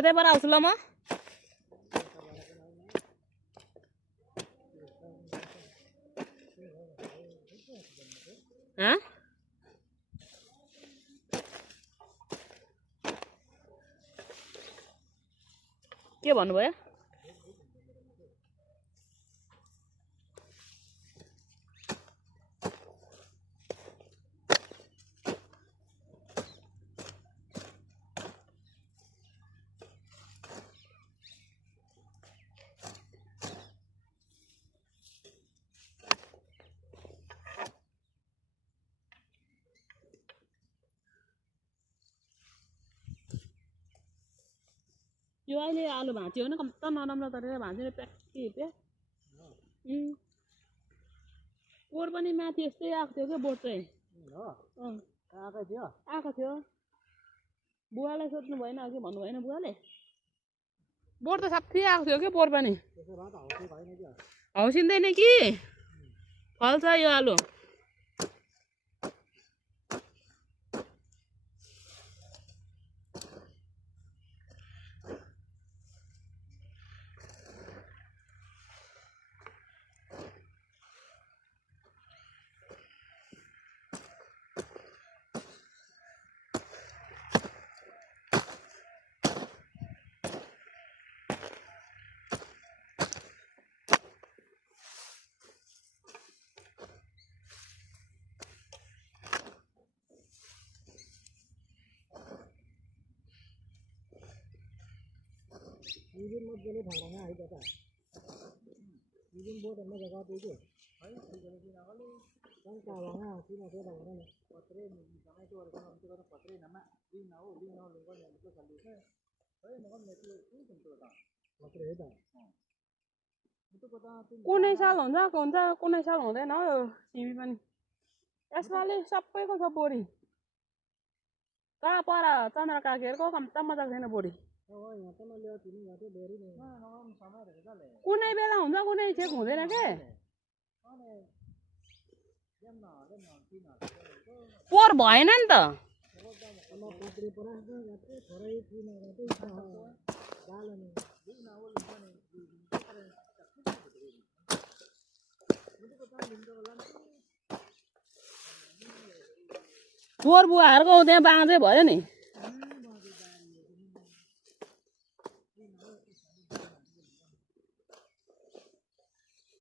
यतैबाट आउँछु ल म के भन्नुभयो यो अहिले आलु भाँच्यो भने कम्ता नराम्रो गरेर भाँच्यो प्याक्की प्याक बोट पनि माथि यस्तै आएको थियो क्या बोट चाहिँ आएको थियो बुवालाई सोध्नु भएन अघि भन्नु भएन बुवाले बोट त साथी आएको थियो क्या बोट पनि हौसिँदैन कि फल्छ यो आलु Izin mau beli barangnya itu apa? Izin buat apa jaga itu? Ayo, izin apa lu? Kan kalangnya sini ada barangnya. Patre, misalnya itu orang orang itu kata patre nama, lingau lingkungan yang itu selalu. Ayo, makan metu itu tentu tak. Patre itu. Itu kata. कुनै साल हुन्छ कुनै साल हुँदैन हो सिमी पनि यसपालि सबैको छ बोडी कहाँ पर चन्द्र काकीहरूको कम्ता मजा छैन बोडी कुनै बेला हुन्छ कुनै चेक हुँदैन के पोहोर भएन नि त पोहोर बुवाहरूको त्यहाँ बाँझै भयो नि